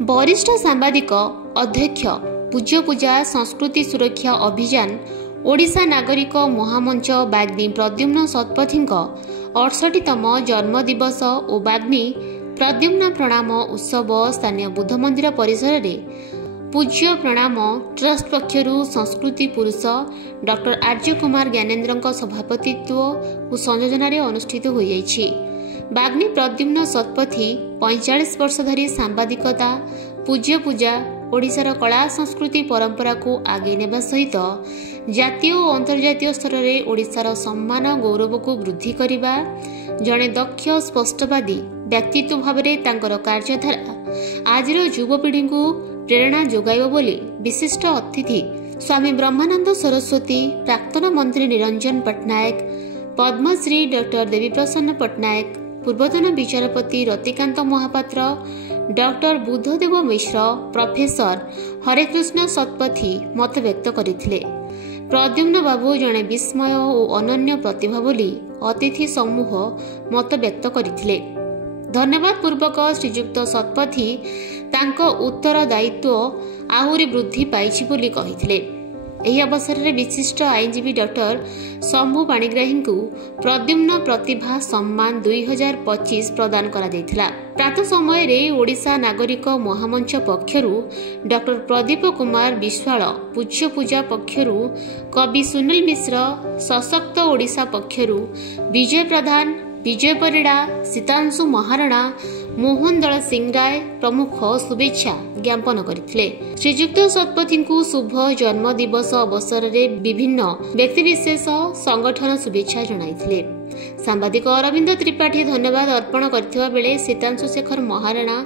वरिष्ठ सांबादिक अध्यक्ष पूज्य पूजा संस्कृति सुरक्षा अभियान ओडिशा नागरिक महामंच बाग्मी प्रद्युम्न शतपथी 68तम जन्मदिवस और बाग्मी प्रद्युम्न प्रणाम उत्सव स्थानीय बुद्ध मंदिर परिसर रे पूज्य प्रणाम ट्रस्ट पक्षर संस्कृति पुरुष डॉक्टर आर्य कुमार ज्ञानेन्द्र सभापतित्व और संयोजन अनुष्ठित हो जाइछि। बाग्मी प्रद्युम्न शतपथी 45 वर्ष धरी सांबादिकता पूज्य पूजा ओडिशार कला संस्कृति परंपरा को आगे नेबा सहित जातीय और अंतर्जातीय स्तर में ओडिशार सम्मान गौरव को वृद्धि करने जड़े दक्ष स्पष्टवादी व्यक्तित्व भाव में तांकर कार्यधारा आज युवपीढ़ी को प्रेरणा जोगाइब बोली विशिष्ट अतिथि स्वामी ब्रह्मानंद सरस्वती प्राक्तन मंत्री निरंजन पट्टनायक पद्मश्री डॉक्टर देवीप्रसन्न पट्टनायक पूर्वतन विचारपति रतिकांत महापात्र डॉक्टर बुद्धदेव मिश्र प्रोफेसर हरेकृष्ण शतपथी मत व्यक्त करथिले। प्रद्युम्न बाबू जड़े विस्मय और अनन्य प्रतिभा बोली अतिथि समूह मत व्यक्त करथिले। धन्यवाद पूर्वक श्रीजुक्त शतपथी तांको उत्तरदायित्व आहुरी वृद्धि पाइछि बोली कहिथिले। एही अवसर में विशिष्ट आईनजीवी डॉक्टर शंभु पाणिग्राही को प्रद्युम्न प्रतिभा सम्मान 2025 प्रदान करा दैथिला। प्रातः समय रे ओडिशा नागरिक महामंच पक्षरु डॉक्टर प्रदीप कुमार विश्वाल पूज्य पूजा पक्षरु कवि सुनील मिश्र सशक्त ओडिशा पक्षरु विजय प्रधान विजय परिड़ा सीतांशु महाराणा मोहन दल सिंह राय प्रमुख शुभेच्छा ज्ञापन करथिले। श्रीजुक्त शतपथी को शुभ जन्म दिवस अवसर में विभिन्न व्यक्तिविशेष संगठन शुभेच्छा जणाइथिले। सांबादिक अरविंद त्रिपाठी धन्यवाद अर्पण करथिबा बेले सीतांशु शेखर महाराणा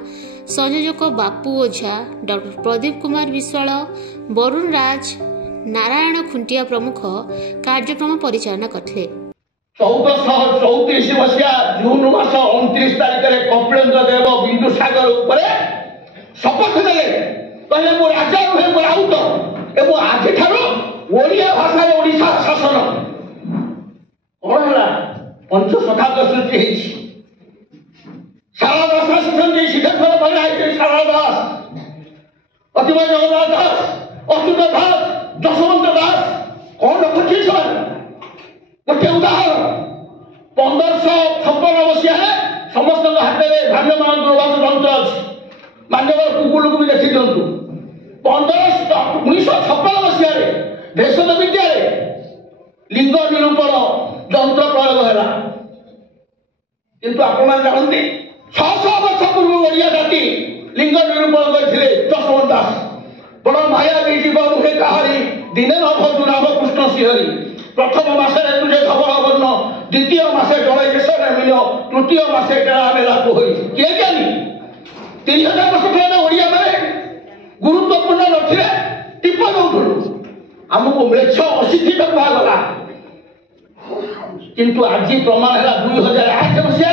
संयोजक बापू ओझा डॉक्टर प्रदीप कुमार विश्वाल वरुण राज नारायण खुंटिया प्रमुख कार्यक्रम परिचालन करथिले। 1434 मसीहा जून मास 29 तारिख में कपिलेन्द्र देव बिंदुसागर उपरे शपथ नेले कहले मो राजा रुहे मो राउत एवं आज ठारो ओडिया भाषा ओडिशा शासन कोन हला पंच शताब्दी सृष्टि हेछि। सारा भाषा शासन जे सिद्धेश्वर बनाइছে सारा दास अतिमा जगन्नाथ दास अच्युत दास जसवंत दास कौन रखछि सर गोटे उदाहरण 1556 मसीहा समस्त हाथ में भ्राम्यमान दूरभाष यंत्र अच्छी मान्यवर गुगुल को भी देखी दिंतु 1956 मसीह भेषज विद्या लिंग निरूपण यंत्र प्रयोग है किंतु आपण जानते 600 वर्ष पूर्व ओडिया जाति लिंग निरूपण करते जसवंत दास बड़ माया जीवन हुए कहारी दिने न भजु राम कृष्ण श्रीहरि प्रथम मासे तुझे धवल वर्ण द्वितीय मासे जड़े देश मिल तृतीय मासे टेढ़ा मेला को किए जानी 3000 वर्ष पहले ओडिया माने गुरुत्वपूर्ण नथिले टिप दौलु आमको म्लेच्छ अशिक्षित कुगला किंतु आज प्रमाण है 2008 मसीह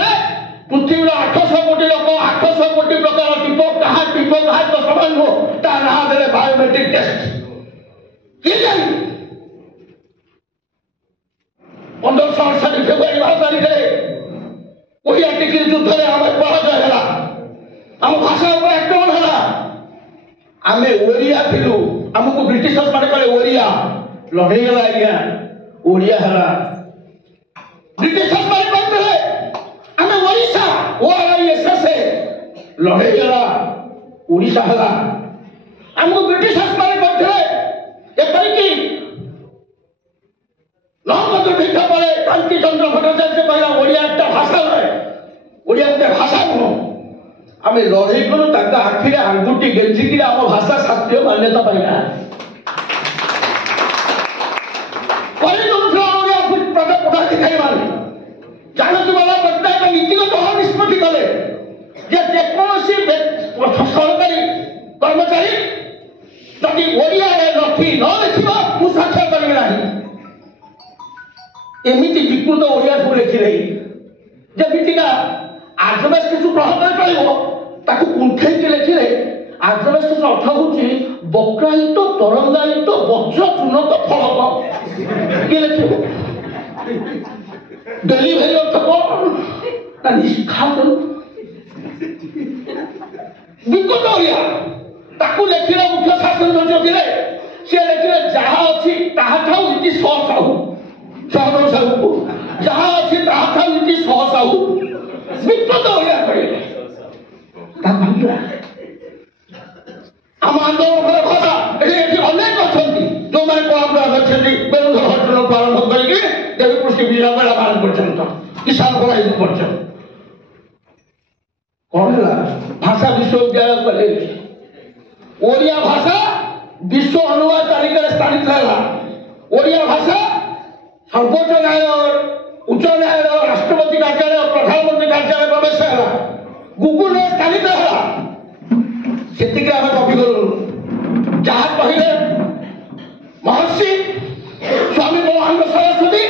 पृथ्वी 800 कोटी लोक 800 कोटी प्रकार टिप कहा तो समान हो ता ना देले बायोमेट्रिक टेस्ट किए जानी 1568 फेब्रुआरी 12 तारिख ओडिया टिकिर युद्ध में आम पराजय है आम भाषा आक्रमण है आम ओडिया थिलु आमको ब्रिटिश माने कले ओडिया लड़े गला आज्ञा ओडिया है ब्रिटिश माने कहते आम ओडिशा ओआरआईएसएस लड़े गला ओडिशा है आमको ब्रिटिश माने कहते एपरिकी कांति चंद्र भट्टाचार्य कहला ओडिया एक भाषा नए ओडिया एक भाषा नुह आम लड़े कलु आखिरे आंगुठी गेंजिकी आम भाषा शास्त्रीय मान्यता पाइला पदाधिकारी मान जानतु बाला पट्टनायक नीतिगत निष्पत्ति कले जेकोसी सरकारी कर्मचारी जदि ओडिया नथी न देखा मुझे साक्षर करेंगे ना एमती विकृत ओडिया को लिखि रही जमीका आजबेस्टस ग्रहण कर कुंठे लिखिले आजबेस्टस अर्थ हूँ बक्रायित तरंगायित वज्र चूनक फलक किए लिखे डेलीभरी अर्थ कौन ना निष्ठा ବିକଟ ଓଡ଼ିଆ ତାକୁ ଲେଖିଲେ ମୁଖ୍ୟ ଶାସନ ସଚିବ ଥିଲେ ସେ ଲେଖିଲେ ଯାହା ଅଛି ତାହା ଥାଉ ଇତି ସହସାହୁ ସହଦେବ ସାହୁକୁ ଯାହା ଅଛି ତାହା ଥାଉ ଇତି ସହସାହୁ ବିକଟ ଓଡ଼ିଆ କହିଲେ ତା ଭାଙ୍ଗିଲା ଆମ ଆନ୍ଦୋଳନର ଭାଷା ଏଠି ଅନେକ ଅଛନ୍ତି ଯୋଉମାନେ ପରମ୍ପରା କରିଛନ୍ତି ବେଲୁଧର ହଟ୍ଟନଠୁ ଆରମ୍ଭ କରିକି ଦେବୀ କୃଷି ବିଜୟ ବେଳାମାନ ପର୍ଯ୍ୟନ୍ତ କିଷାନ କଲେଜ ପର୍ଯ୍ୟନ୍ତ କଣ ହେଲା ଭାଷା ବିଶ୍ୱବିଦ୍ୟାଳୟ କଲେ ଓଡ଼ିଆ ଭାଷା ବିଶ୍ୱ ଅନୁବାଦ ତାଲିକାରେ ସ୍ଥାନିତ ହେଲା ଓଡ଼ିଆ ଭାଷା ସର୍ବୋଚ୍ଚ ନ୍ୟାୟାଳୟ ଉଚ୍ଚ ନ୍ୟାୟାଳୟ ରାଷ୍ଟ୍ରପତି କାର୍ଯ୍ୟାଳୟ ପ୍ରଧାନମନ୍ତ୍ରୀ କାର୍ଯ୍ୟାଳୟ ପ୍ରବେଶ ହେଲା ଗୁଗୁଲରେ ସ୍ଥାନିତ ହେଲା ସେତିକି ଆମେ କପି କଲୁ ଯାହା କହିଲେ ମହର୍ଷି ସ୍ୱାମୀ ବିବେକାନନ୍ଦ ସରସ୍ୱତୀ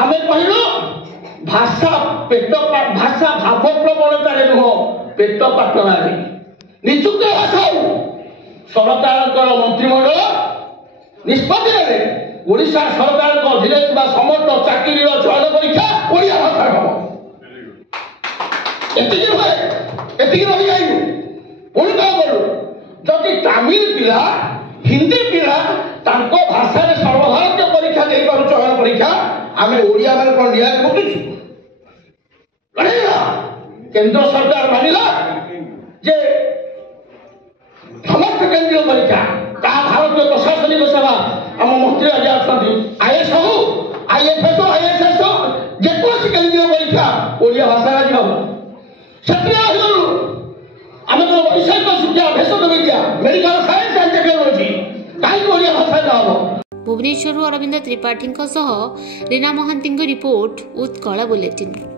ଆମେ କହିଲୁ ଭାଷା ଭାଷା ଭାବ ପ୍ରବଣତାରେ ନୁହଁ ପେଟ ପାଟଣାରେ ନିଯୁକ୍ତ ଭାଷା ସରକାରଙ୍କର ମନ୍ତ୍ରିମଣ୍ଡଳ ନିଷ୍ପତ୍ତି ନେଲେ ଓଡ଼ିଶା ସରକାରଙ୍କ ଅଧୀନରେ ଥିବା ସମସ୍ତ ଚାକିରିର ଚୟନ ପରୀକ୍ଷା ଓଡ଼ିଆ ଭାଷାରେ ହେବ ଏତିକି ନୁହେଁ ଏତିକି ରହିଯାଇନି ପୁଣି କଣ କଲୁ ଯଦି ତାମିଲ ପିଲା ହିନ୍ଦୀ ପିଲା ତାଙ୍କ ଭାଷାରେ ସର୍ବଭାରତୀୟ ପରୀକ୍ଷା ଦେଇପାରୁ ଚୟନ ପରୀକ୍ଷା ଆମେ ଓଡ଼ିଆ ମାନେ କଣ ନିହାତି ଭୋଗୁଛୁ କେନ୍ଦ୍ର ସରକାର ମାନିଲା ଯେ ସମସ୍ତ କେନ୍ଦ୍ରୀୟ ପରୀକ୍ଷା ତାହା ଭାରତୀୟ ପ୍ରଶାସନିକ ସେବା ଆମ ମନ୍ତ୍ରୀ ଆଜି ଅଛନ୍ତି ଆଇଏସ୍ ହଉ ଆଇଏଫଏସ୍ ଆଇଏସ୍ଏସ୍ ହଉ ଯେକୌଣସି କେନ୍ଦ୍ରୀୟ ପରୀକ୍ଷା ଓଡ଼ିଆ ଭାଷାରେ ଆଜି ହବ ସେଥିରେ ରହିଗଲୁ ଆମେ ତ ବୈଷୟିକ ଶିକ୍ଷା ଭେଷଜ ବିଦ୍ୟା ମେଡିକାଲ ସାଇନ୍ସ ଆଣ୍ଡ ଟେକ୍ନୋଲୋଜି କାହିଁକି ଓଡ଼ିଆ ଭାଷାରେ ହବ ଭୁବନେଶ୍ୱରରୁ ଅରବିନ୍ଦ ତ୍ରିପାଠୀଙ୍କ ସହ ରୀନା ମହାନ୍ତିଙ୍କ ରିପୋର୍ଟ ଉତ୍କଳ ବୁଲେଟିନ୍।